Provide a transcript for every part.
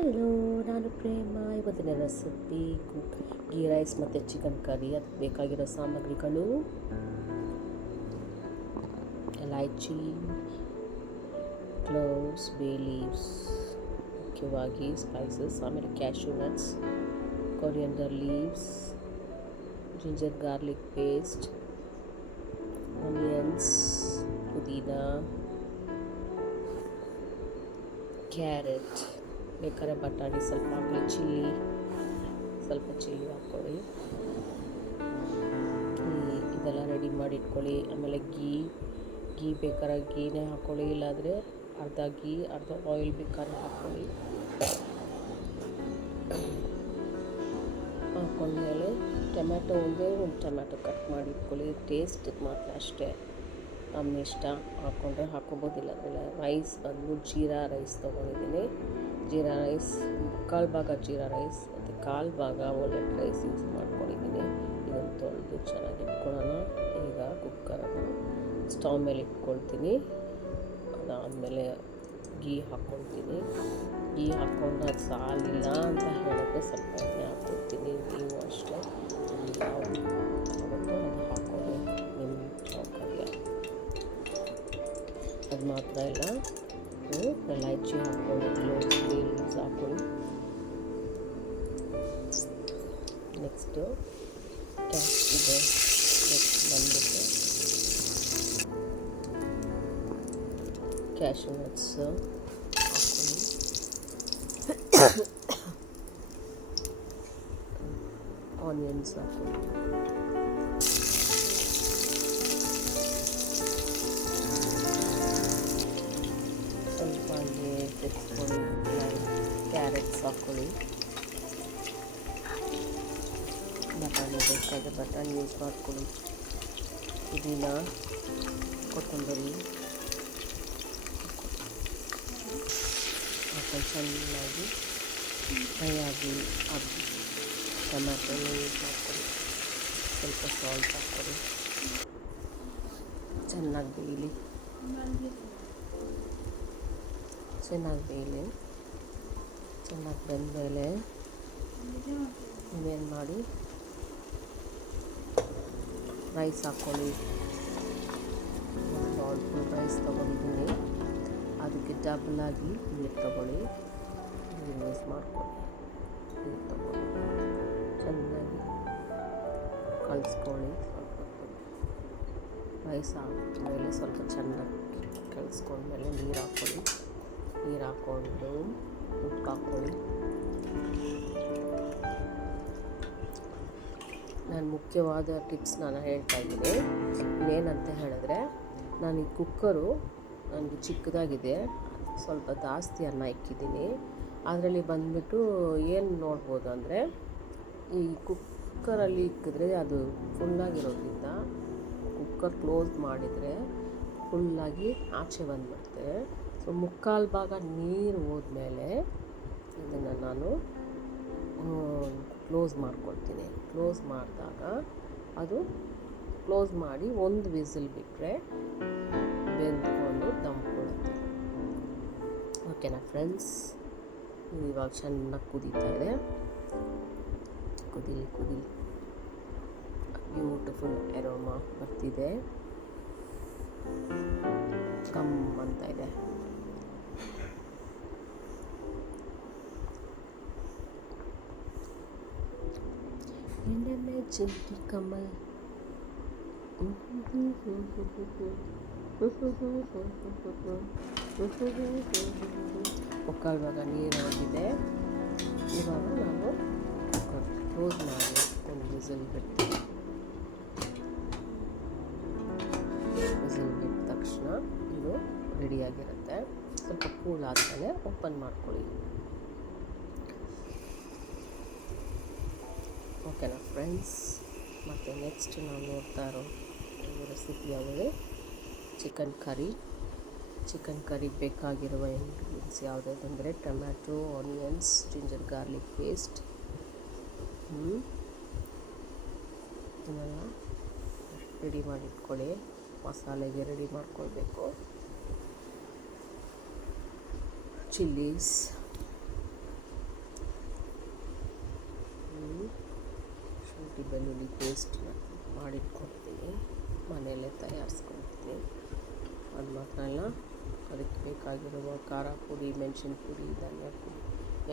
Hello, ನಾನು ಪ್ರೇಮ. ಇವತ್ತಿನ recipe ghee rice ಮತ್ತು ಚಿಕನ್ ಕರಿ. ಅದಕ್ಕೆ ಬೇಕಾಗಿರೋ ಸಾಮಗ್ರಿಗಳು: ಎಲೈಚಿ, ಕ್ಲೋವ್ಸ್, ಬೇ ಲೀವ್ಸ್, ಮುಖ್ಯವಾಗಿ ಸ್ಪೈಸಸ್, ಆಮೇಲೆ cashew nuts, coriander leaves, ginger garlic paste, onions, ಪುದೀನಾ, ಕ್ಯಾರೆಟ್, ಬೇಕಾದ್ರೆ ಬಟಾಣಿ ಸ್ವಲ್ಪ ಹಾಕೊಳ್ಳಿ, ಸ್ವಲ್ಪ ಚಿಲ್ಲಿ ಹಾಕ್ಕೊಳ್ಳಿ. ಇದೆಲ್ಲ ರೆಡಿ ಮಾಡಿ ಇಟ್ಕೊಳ್ಳಿ. ಆಮೇಲೆ ಗೀ ಬೇಕಾದ್ರೆ ಗೀನೇ ಹಾಕ್ಕೊಳ್ಳಿ, ಇಲ್ಲಾಂದರೆ ಅರ್ಧ ಗೀ ಅರ್ಧ ಆಯಿಲ್ ಬೇಕಾದ್ರೆ ಹಾಕ್ಕೊಳ್ಳಿ. ಹಾಕೊಂಡ್ಮೇಲೆ ಟೊಮ್ಯಾಟೊ ಒಂದು ಟೊಮ್ಯಾಟೊ ಕಟ್ ಮಾಡಿ ಇಟ್ಕೊಳ್ಳಿ. ಟೇಸ್ಟ್ ಮಾತ್ರ ಅಷ್ಟೇ, ನಮ್ಮ ಇಷ್ಟ. ಹಾಕ್ಕೊಂಡ್ರೆ ಹಾಕ್ಕೊಬೋದಿಲ್ಲ. ಅದೆಲ್ಲ ರೈಸ್ ಬಂದು ಜೀರಾ ರೈಸ್ ತೊಗೊಂಡಿದ್ದೀನಿ. ಜೀರಾ ರೈಸ್ ಕಾಲು ಭಾಗ ಜೀರಾ ರೈಸ್ ಮತ್ತು ಕಾಲು ಭಾಗ ಒಳ್ಳೆಟ್ ರೈಸ್ ಯೂಸ್ ಮಾಡ್ಕೊಂಡಿದ್ದೀನಿ. ಇದನ್ನು ತೊಳೆದು ಚೆನ್ನಾಗಿ ಇಟ್ಕೊಳ್ಳೋಣ. ಈಗ ಕುಕ್ಕರನ್ನು ಸ್ಟವ್ ಮೇಲೆ ಇಟ್ಕೊಳ್ತೀನಿ. ಅದಾದಮೇಲೆ ಗೀ ಹಾಕ್ಕೊಳ್ತೀನಿ. ಗೀ ಹಾಕ್ಕೊಂಡು ಅದು ಸಾಲಿಲ್ಲ ಅಂತ ಹೇಳಿದ್ರೆ ಸ್ವಲ್ಪ ಎಣ್ಣೆ ಹಾಕ್ಕೊಳ್ತೀನಿ. ನೀವು ಅಷ್ಟೇ ಯಾವುದು ಆಗುತ್ತೋ ಅದು ಹಾಕ್ಕೊಳ್ಳಿ, ನಿಮ್ಮ ಸೌಕರ್ಯ. ಅದು ಮಾತ್ರ ಇಲ್ಲ, ಎಲೈಚಿ ಹಾಕ್ಕೊಳ್ಳಿ, ಕ್ಲೋವ್ಸ್, ಬೇ ಲೀವ್ಸ್ ಹಾಕ್ಕೊಳ್ಳಿ. ನೆಕ್ಸ್ಟು ನೆಕ್ಸ್ಟ್ ಬಂದ್ಬಿಟ್ಟು ಕ್ಯಾಶ್ಯೂ ನಟ್ಸ್ ಹಾಕ್ಕೊಳ್ಳಿ. ಆನಿಯನ್ಸ್ ಹಾಕ್ಕೊಳ್ಳಿ. ಸ್ವಲ್ಪ ತೆಗೆಸ್ಕೊಳ್ಳಿ. ಕ್ಯಾರೆಟ್ಸ್ ಹಾಕ್ಕೊಳ್ಳಿ. ಬಟಾಣಿ ಬೇಕಾದರೆ ಬಟಾಣಿ ಯೂಸ್ ಮಾಡ್ಕೊಳ್ಳಿ. ಪುದೀನಾ, ಕೊತ್ತಂಬರಿ ಹಾಕೊಂಡು ಚೆನ್ನಾಗಿ ಫ್ರೈ ಆಗಿ ಟೊಮ್ಯಾಟೊನ ಯೂಸ್ ಮಾಡ್ಕೊಳ್ಳಿ. ಸ್ವಲ್ಪ ಸಾಲ್ಟ್ ಹಾಕ್ಕೊಳ್ಳಿ. ಚೆನ್ನಾಗಿ ಬೇಯಲಿ. ಚೆನ್ನಾಗಿ ಬೆಂದಮೇಲೆ ನೀವೇನು ಮಾಡಿ ರೈಸ್ ಹಾಕ್ಕೊಳ್ಳಿ. ಫುಲ್ ರೈಸ್ ತೊಗೊಂಡಿದ್ದೀನಿ, ಅದಕ್ಕೆ ಡಬಲ್ ಆಗಿ ನೀರು ತೊಗೊಳ್ಳಿ. ನೀರು ಯೂಸ್ ಮಾಡ್ಕೊಳ್ಳಿ. ನೀರು ತೊಗೊಳ್ಳಿ, ಚೆನ್ನಾಗಿ ಕಲಿಸ್ಕೊಳ್ಳಿ. ಸ್ವಲ್ಪ ಹೊತ್ತು ರೈಸ್ ಹಾಕಿದ್ಮೇಲೆ ಸ್ವಲ್ಪ ಚೆನ್ನಾಗಿ ಕಲಿಸ್ಕೊಂಡ್ಮೇಲೆ ನೀರು ಹಾಕ್ಕೊಳ್ಳಿ. ನೀರು ಹಾಕ್ಕೊಂಡು ಉಪ್ಪು ಹಾಕ್ಕೊಳ್ಳಿ. ನಾನು ಮುಖ್ಯವಾದ ಟಿಪ್ಸ್ ನಾನು ಹೇಳ್ತಾ ಇದ್ದೀನಿ. ಏನಂತ ಹೇಳಿದ್ರೆ, ನಾನು ಈ ಕುಕ್ಕರು ನನಗೆ ಚಿಕ್ಕದಾಗಿದೆ, ಸ್ವಲ್ಪ ಜಾಸ್ತಿ ಅನ್ನ ಇಕ್ಕಿದ್ದೀನಿ. ಅದರಲ್ಲಿ ಬಂದುಬಿಟ್ಟು ಏನು ನೋಡ್ಬೋದು ಅಂದರೆ, ಈ ಕುಕ್ಕರಲ್ಲಿ ಇಕ್ಕಿದ್ರೆ ಅದು ಫುಲ್ಲಾಗಿರೋದ್ರಿಂದ ಕುಕ್ಕರ್ ಕ್ಲೋಸ್ ಮಾಡಿದರೆ ಫುಲ್ಲಾಗಿ ಆಚೆ ಬಂದುಬಿಡುತ್ತೆ. ಸೊ ಮುಕ್ಕಾಲು ಭಾಗ ನೀರು ಹೋದ್ಮೇಲೆ ಇದನ್ನು ನಾನು ಕ್ಲೋಸ್ ಮಾಡ್ಕೊಳ್ತೀನಿ. ಕ್ಲೋಸ್ ಮಾಡಿದಾಗ ಅದು ಕ್ಲೋಸ್ ಮಾಡಿ ಒಂದು ವಿಸಿಲ್ ಬಿಟ್ಟರೆ ಬೆಂದ್ಕೊಂಡು ದಮ್ ಕೊಡುತ್ತೆ. ಓಕೆನಾ ಫ್ರೆಂಡ್ಸ್? ಇವಾಗ ಚೆನ್ನಾಗಿ ಕುದೀತಾ ಇದೆ. ಕುದೀಲಿ. ಬ್ಯೂಟಿಫುಲ್ ಅರೋಮಾ ಬರ್ತಿದೆ, ಕಮ್ ಅಂತ ಇದೆ. में चिंटी कमल ಮುಕ್ಕಾಲು ಭಾಗ ನೀರು ಹೋಗಿದೆ. ಇವಾಗ ನಾವು ಕ್ಲೋಸ್ ಮಾಡಿ ಒಂದು ವಿಸಿಲ್ ಬಿಡ್ತೀವಿ. ವಿಸಿಲ್ ಬಿಟ್ಟ ತಕ್ಷಣ ಇದು ರೆಡಿಯಾಗಿರುತ್ತೆ. ಸ್ವಲ್ಪ ಕೂಲ್ ಆದಮೇಲೆ ಓಪನ್ ಮಾಡ್ಕೊಳ್ಳಿ. ಓಕೆನಾ ಫ್ರೆಂಡ್ಸ್? ಮತ್ತು ನೆಕ್ಸ್ಟ್ ನಾವು ನೋಡ್ತಾ ಇರೋ ರೆಸಿಪಿ ಯಾವುದೇ ಚಿಕನ್ ಕರಿಗೆ ಬೇಕಾಗಿರುವ ಇಂಗ್ರೀಡಿಯೆಂಟ್ಸ್ ಯಾವುದಂದರೆ tomato, onions, ginger garlic paste, ಇದನ್ನೆಲ್ಲ ರೆಡಿ ಮಾಡಿಟ್ಕೊಳ್ಳಿ. ಮಸಾಲೆಗೆ ರೆಡಿ ಮಾಡ್ಕೊಳ್ಬೇಕು. ಚಿಲ್ಲೀಸ್, ಬೆಳ್ಳುಳ್ಳಿ ಪೇಸ್ಟ್ನ ಮಾಡಿಟ್ಕೊಂಡಿದ್ದೀನಿ, ಮನೆಯಲ್ಲೇ ತಯಾರಿಸ್ಕೊಂಡಿದ್ದೀನಿ. ಅದು ಮಾತ್ರ ಅಲ್ಲ, ಅದಕ್ಕೆ ಬೇಕಾಗಿರುವ ಖಾರ ಪುಡಿ, ಮೆಣಸಿನ ಪುಡಿ, ಧನಿಯಾ ಪುಡಿ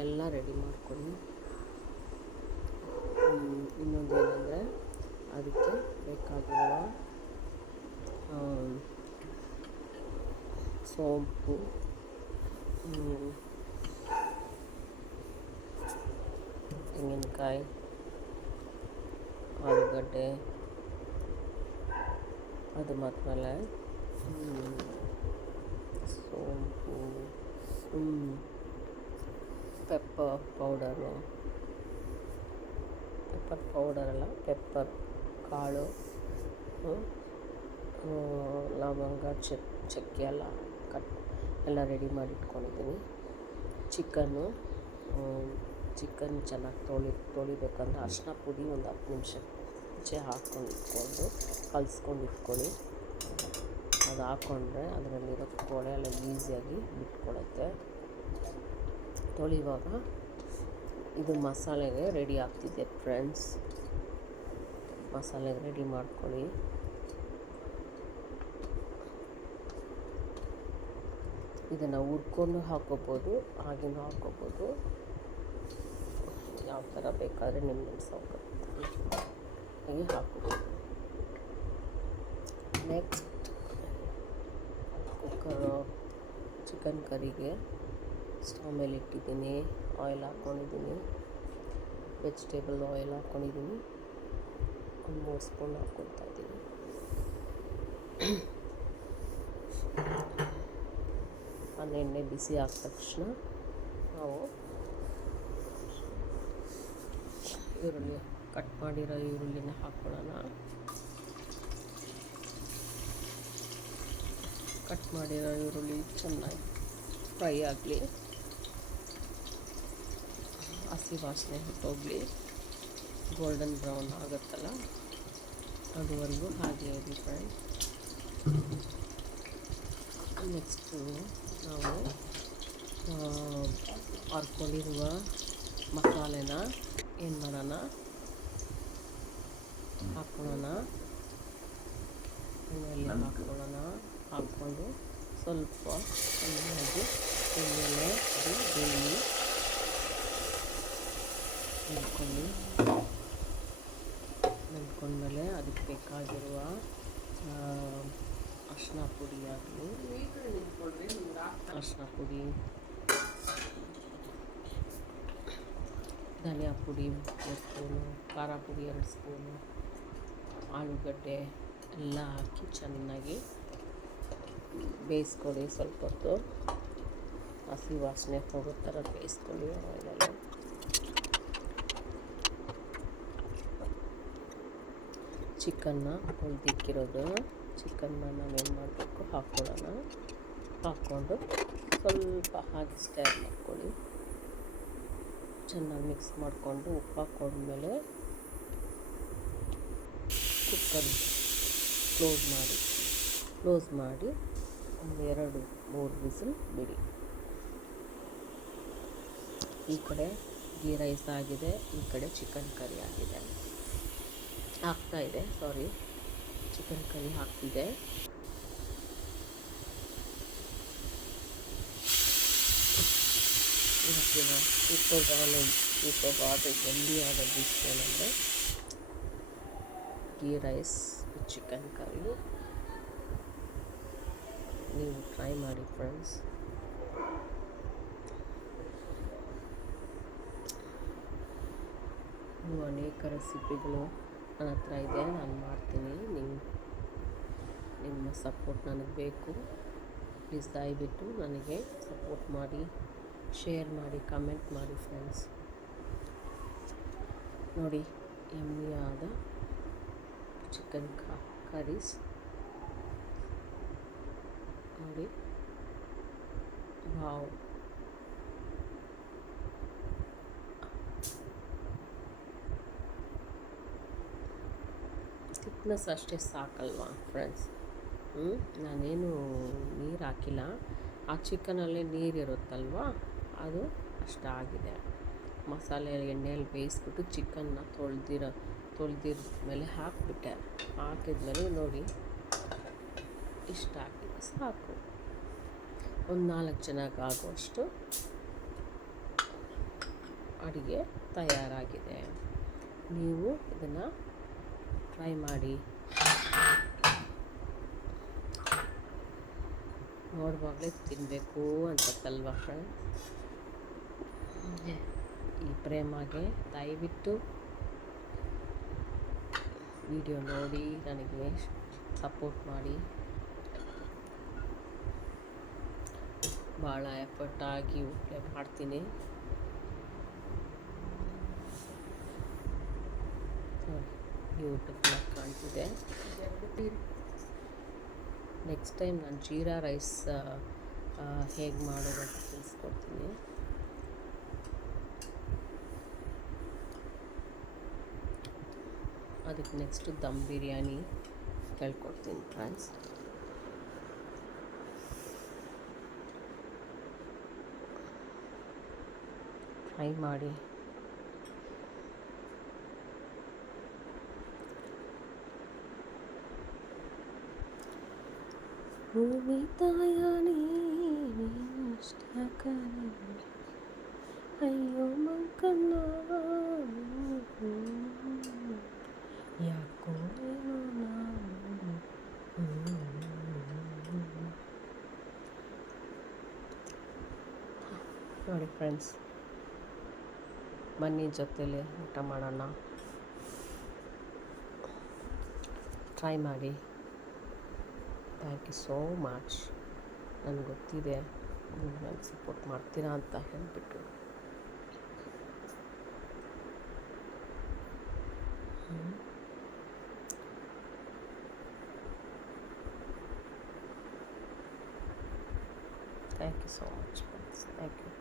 ಎಲ್ಲ ರೆಡಿ ಮಾಡ್ಕೊಂಡು, ಇನ್ನೊಂದೇನೆಂದರೆ ಅದಕ್ಕೆ ಬೇಕಾಗಿರುವ ಸೋಂಪು, ತೆಂಗಿನಕಾಯಿ, ಆಲೂಗಡ್ಡೆ, ಅದು ಮಾತ್ರ ಅಲ್ಲ ಸೋಂಪು, ಪೆಪ್ಪರ್ ಪೌಡರಲ್ಲ ಪೆಪ್ಪರ್ ಕಾಳು, ಲವಂಗ, ಚಕ್ಕೆ ಎಲ್ಲ ರೆಡಿ ಮಾಡಿ ಇಟ್ಕೊಂಡಿದ್ದೀನಿ. ಚಿಕನ್ ಚೆನ್ನಾಗಿ ತೊಳಿಬೇಕಂದ್ರೆ ಅರಿಶಿನ ಪುಡಿ ಒಂದು 10 ನಿಮಿಷ ಮುಂಚೆ ಕಲಿಸ್ಕೊಂಡು ಇಟ್ಕೊಳ್ಳಿ. ಅದು ಹಾಕ್ಕೊಂಡ್ರೆ ಅದರಲ್ಲಿರೋ ಕೊಳೆ ಎಲ್ಲ ಈಸಿಯಾಗಿ ಬಿಟ್ಕೊಳ್ಳುತ್ತೆ. ತೊಳಿವಾಗ ಇದು ಮಸಾಲೆಗೆ ರೆಡಿ ಆಗ್ತಿದೆ ಫ್ರೆಂಡ್ಸ್. ಮಸಾಲೆಗೆ ರೆಡಿ ಮಾಡ್ಕೊಳ್ಳಿ. ಇದನ್ನು ಹುರ್ಕೊಂಡು ಹಾಕ್ಕೋಬೋದು, ಹಾಗೆಯೂ ಹಾಕ್ಕೋಬೋದು, ಯಾವ ಥರ ಬೇಕಾದರೆ ನಿಮ್ಮ ಸೌಕರ್ಯ ಹಾಕ್ಕೋಬೋದು. ನೆಕ್ಸ್ಟ್ ಚಿಕನ್ ಕರಿಗೆ ಸ್ಟವ್ ಮೇಲೆ ಇಟ್ಟಿದ್ದೀನಿ. ಆಯಿಲ್ ಹಾಕ್ಕೊಂಡಿದ್ದೀನಿ, ವೆಜಿಟೇಬಲ್ ಆಯಿಲ್ ಹಾಕ್ಕೊಂಡಿದ್ದೀನಿ. ಒಂದು 3 ಸ್ಪೂನ್ ಹಾಕ್ಕೊಳ್ತಾ ಇದ್ದೀನಿ. ಅದು ಎಣ್ಣೆ ಬಿಸಿ ಆದ ತಕ್ಷಣ ನಾವು ಕಟ್ ಮಾಡಿರೋ ಈರುಳ್ಳಿನ ಹಾಕ್ಕೊಳ್ಳೋಣ. ಕಟ್ ಮಾಡಿರೋ ಈರುಳ್ಳಿ ಚೆನ್ನಾಗಿ ಫ್ರೈ ಆಗಲಿ, ಹಸಿ ವಾಸನೆ ಹೊಟ್ಟೋಗಲಿ, ಗೋಲ್ಡನ್ ಬ್ರೌನ್ ಆಗುತ್ತಲ್ಲ ಅದುವರೆಗೂ ಹಾಗೆ ಇರಿ ಫ್ರೆಂಡ್. ನೆಕ್ಸ್ಟು ನಾವು ಹಾಕ್ಕೊಂಡಿರುವ ಮಸಾಲೆನ ಏನು ಮಾಡೋಣ, ಹಾಕ್ಕೊಳ್ಳೋಣ. ಎಣ್ಣೆಯಲ್ಲಿ ಹಾಕ್ಕೊಂಡು ಸ್ವಲ್ಪ ಚೆನ್ನಾಗಿ ಎಣ್ಣೆಲೆ ಅದು ಬೇಯಿ ನೆನ್ಕೊಂಡ್ಮೇಲೆ ಅದಕ್ಕೆ ಬೇಕಾಗಿರುವ ಅರಿಶಿನ ಪುಡಿ ಆಗಲಿ, ಅರಿಶಿನ ಪುಡಿ, ಧನಿಯಾ ಪುಡಿ 2 ಸ್ಪೂನು, ಖಾರ ಪುಡಿ 2 ಸ್ಪೂನು, ಆಲೂಗಡ್ಡೆ ಎಲ್ಲ ಹಾಕಿ ಚೆನ್ನಾಗಿ ಬೇಯಿಸ್ಕೊಳ್ಳಿ. ಸ್ವಲ್ಪ ಹೊತ್ತು ಹಸಿ ವಾಸನೆ ಹೋಗೋ ಥರ ಬೇಯಿಸ್ಕೊಳ್ಳಿ ಆಯಿಲಲ್ಲಿ. ಚಿಕನ್ನ ಹೊಲ್ದಿಕ್ಕಿರೋದು ಚಿಕನ್ನ ನಾವೇನು ಮಾಡಬೇಕು ಹಾಕ್ಕೊಳ್ಳೋಣ. ಹಾಕ್ಕೊಂಡು ಸ್ವಲ್ಪ ಹಾಕಿ ಸ್ಟೈರ್ ಮಾಡ್ಕೊಳ್ಳಿ. ಚೆನ್ನಾಗಿ ಮಿಕ್ಸ್ ಮಾಡಿಕೊಂಡು ಉಪ್ಪು ಹಾಕ್ಕೊಂಡ್ಮೇಲೆ ಕುಕ್ಕರ್ ಕ್ಲೋಸ್ ಮಾಡಿ ಒಂದು 2-3 ವಿಸಿಲ್ ಬಿಡಿ. ಈ ಕಡೆ ಗೀ ರೈಸ್ ಆಗಿದೆ, ಈ ಕಡೆ ಚಿಕನ್ ಕರಿ ಆಗಿದೆ, ಚಿಕನ್ ಕರಿ ಹಾಕ್ತಿದೆ. ಇವತ್ತಿನ ಸೂಪರ್ವಾದ ಜಲ್ದಿಯಾದ ಡಿಶ್ ಏನಂದರೆ ghee rice with chicken curry. ನೀವು ಟ್ರೈ ಮಾಡಿ ಫ್ರೆಂಡ್ಸ್. ಇನ್ನು ಅನೇಕ ರೆಸಿಪಿಗಳು ನನ್ನ ಹತ್ರ ಇದೆ, ನಾನು ಮಾಡ್ತೀನಿ. ನಿಮ್ಮ ಸಪೋರ್ಟ್ ನನಗೆ ಬೇಕು. ಪ್ಲೀಸ್ ದಯವಿಟ್ಟು ನನಗೆ ಸಪೋರ್ಟ್ ಮಾಡಿ, ಶೇರ್ ಮಾಡಿ, ಕಮೆಂಟ್ ಮಾಡಿ ಫ್ರೆಂಡ್ಸ್. ನೋಡಿ, ಯಮ್ಮಿಯಾದ ಚಿಕನ್ ಕರೀಸ್ ನೋಡಿ. ವಾವ್, ಥಿಕ್ನೆಸ್ ಅಷ್ಟೇ ಸಾಕಲ್ವಾ ಫ್ರೆಂಡ್ಸ್. ನಾನೇನು ನೀರು ಹಾಕಿಲ್ಲ, ಆ ಚಿಕನಲ್ಲೇ ನೀರಿರುತ್ತಲ್ವ ಅದು ಅಷ್ಟಾಗಿದೆ. ಮಸಾಲೆ ಎಣ್ಣೆಯಲ್ಲಿ ಬೇಯಿಸ್ಬಿಟ್ಟು ಚಿಕನ್ನ ತೊಳೆದಿದ್ಮೇಲೆ ಹಾಕಿಬಿಟ್ಟೆ. ಹಾಕಿದ್ಮೇಲೆ ನೋಡಿ ಇಷ್ಟ ಹಾಕಿದೆ ಸಾಕು. ಒಂದು 4 ಜನಕ್ಕೆ ಆಗುವಷ್ಟು ಅಡುಗೆ ತಯಾರಾಗಿದೆ. ನೀವು ಇದನ್ನು ಟ್ರೈ ಮಾಡಿ. ನೋಡುವಾಗಲೇ ತಿನ್ನಬೇಕು ಅನ್ಸುತ್ತಲ್ವ ಫ್ರೆಂಡ್ಸ್. ಈ ಪ್ರೇಮಗೆ ದಯವಿಟ್ಟು ವಿಡಿಯೋ ನೋಡಿ ನನಗೆ ಸಪೋರ್ಟ್ ಮಾಡಿ. ಭಾಳ ಎಫರ್ಟಾಗಿ ಊಟ ಮಾಡ್ತೀನಿ. ಬ್ಯೂಟಿಫುಲ್ ಆಗಿ ಕಾಣ್ತಿದೆ. ನೆಕ್ಸ್ಟ್ ಟೈಮ್ ನಾನು ಜೀರಾ ರೈಸ್ ಹೇಗೆ ಮಾಡೋದು ಅಂತ ತಿಳಿಸ್ಕೊಡ್ತೀನಿ. ಅದಕ್ಕೆ ನೆಕ್ಸ್ಟು ದಮ್ ಬಿರಿಯಾನಿ ಹೇಳ್ಕೊಡ್ತೀನಿ ಫ್ರೆಂಡ್ಸ್. ಟ್ರೈ ಮಾಡಿ. ಭೂಮಿ ತಾಯನೇ ನೀನಿಷ್ಟಕನೇ ಅಯ್ಯೋ ಮಂಕಣ್ಣ ಯಾಕೋ ಏನೋ ನಾನು. ನೋಡಿ ಫ್ರೆಂಡ್ಸ್, ಬನ್ನಿ ಜೊತೆಲಿ ಊಟ ಮಾಡೋಣ. ಟ್ರೈ ಮಾಡಿ. Thank you so much. ನನಗೆ ಗೊತ್ತಿದೆ ನೀವು ನನಗೆ ಸಪೋರ್ಟ್ ಮಾಡ್ತೀರಾ ಅಂತ ಹೇಳಿಬಿಟ್ಟು. Thank you so much friends. Thank you.